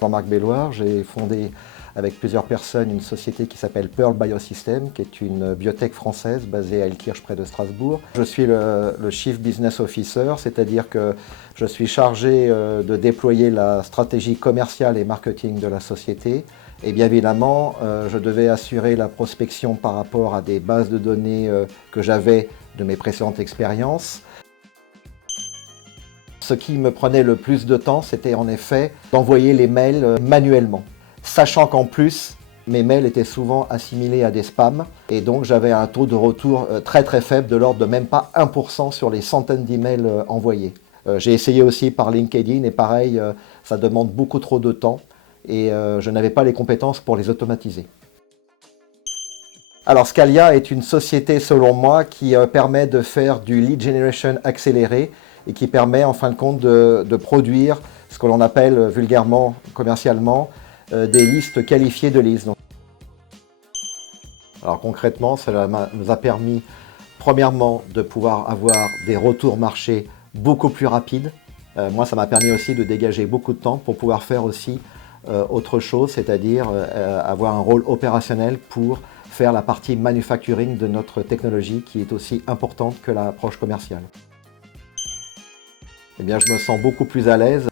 Jean-Marc Belloir, j'ai fondé avec plusieurs personnes une société qui s'appelle Pearl Biosystem, qui est une biotech française basée à Elkirch près de Strasbourg. Je suis le Chief Business Officer, c'est-à-dire que je suis chargé de déployer la stratégie commerciale et marketing de la société. Et bien évidemment, je devais assurer la prospection par rapport à des bases de données que j'avais de mes précédentes expériences. Ce qui me prenait le plus de temps, c'était en effet d'envoyer les mails manuellement. Sachant qu'en plus, mes mails étaient souvent assimilés à des spams et donc j'avais un taux de retour très faible de l'ordre de même pas 1% sur les centaines d'emails envoyés. J'ai essayé aussi par LinkedIn et pareil, ça demande beaucoup trop de temps et je n'avais pas les compétences pour les automatiser. Alors Scalia est une société selon moi qui permet de faire du lead generation accéléré et qui permet en fin de compte de produire ce que l'on appelle vulgairement, commercialement, des listes qualifiées de leads. Alors concrètement, cela nous a permis premièrement de pouvoir avoir des retours marchés beaucoup plus rapides. Moi, ça m'a permis aussi de dégager beaucoup de temps pour pouvoir faire aussi autre chose, c'est-à-dire avoir un rôle opérationnel pour faire la partie manufacturing de notre technologie qui est aussi importante que l'approche commerciale. Eh bien, je me sens beaucoup plus à l'aise.